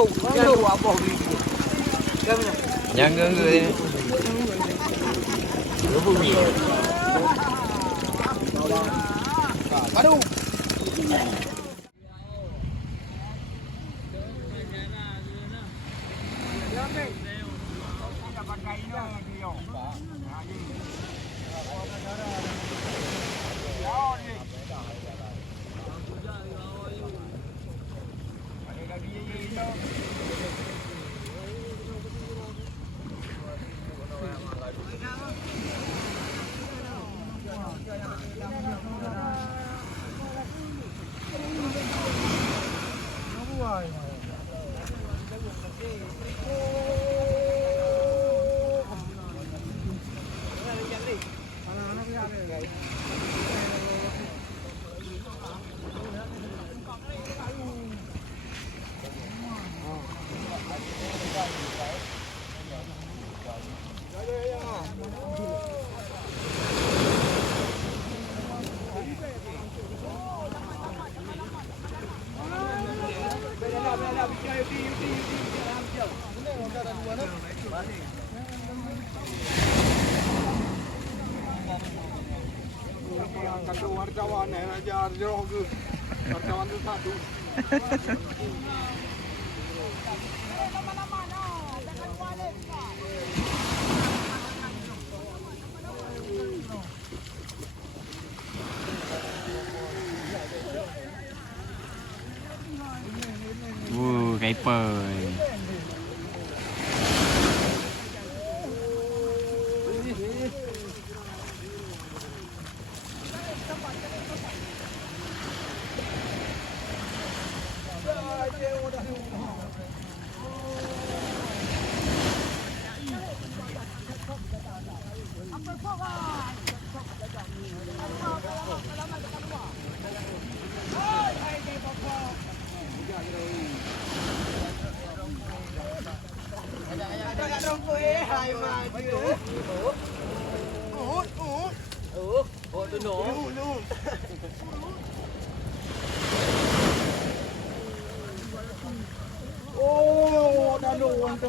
Jangan apa video. Jangan ke ini. Aduh. Wartawan aja wartawan itu satu. Cái pời. Oh, dah luan tu.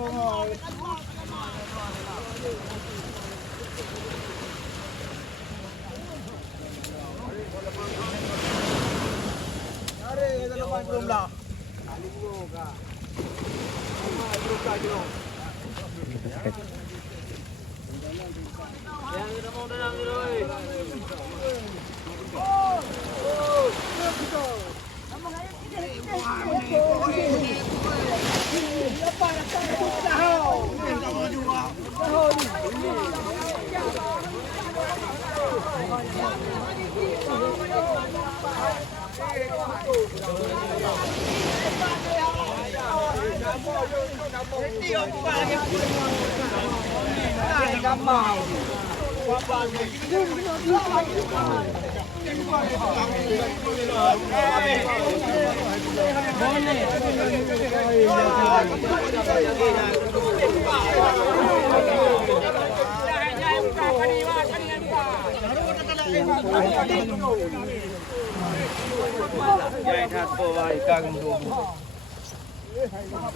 Ada dalam belum lah. Kali juga. Yang kita mau dalam ni oi.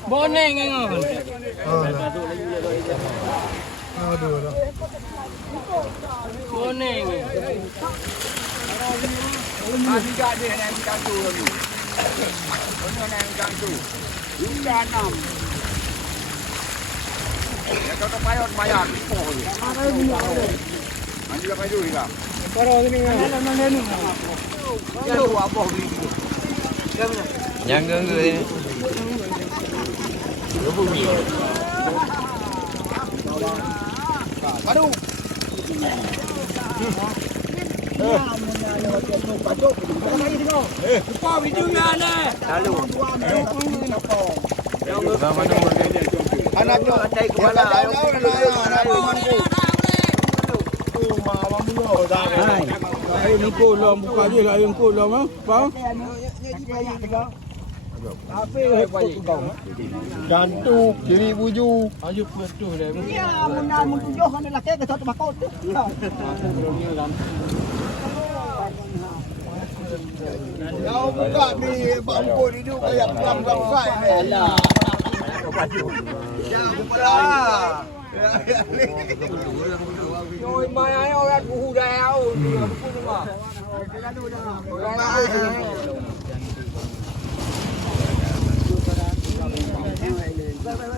Boneng ngeng. Aduh. Boneng. Ani gak ada yang kantu lagi. Mana yang kantu? Sudah 6. Ya kau payah bayar po ni. Ani juga kayu juga. Baru ni kan. Jangan apa video. Jangan ke ini. Aduh. Lupa videonya ni. Lalu. Anak tu cai kepala. Ayo ni kolom buka je lah yang kolom ah. Bang. Apa jantung kiri buju. Ayo putus dah. Ya, mun tujuh kan lelaki ke satu bakot tu. Kau buka ni bangku ni tu kayak pelang-pelang sai ni. Alah. Rồi mai ai ora ku đào.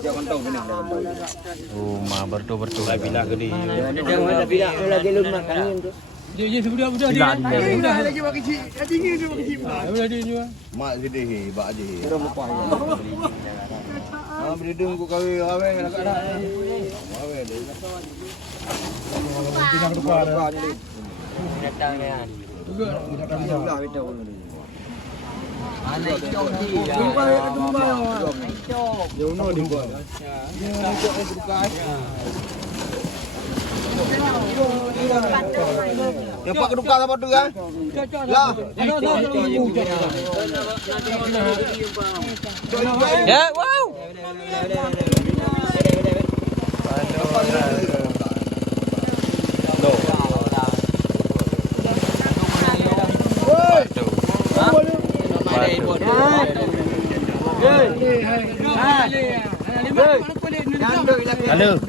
Jangan tahu benar. Rumah bertu-bertu bila gede. lagi lunak angin tu. Dia sudah dia. Lagi makan cik. Dingin dia makan cik. Sudah dia juga. Mak gede he, bak je. Terus muka. Ah berdung ku kawin aweng nak ada. Aweng dia. Pinang depan. Datangnya. Juga. Sebelah betul. Mana itu dia? Dumbai ke Dumbai. Jauh no di bawah. Dia untuk bukan. Yang pak keduka apa tu kan? Lah. Ya, wow. Halo.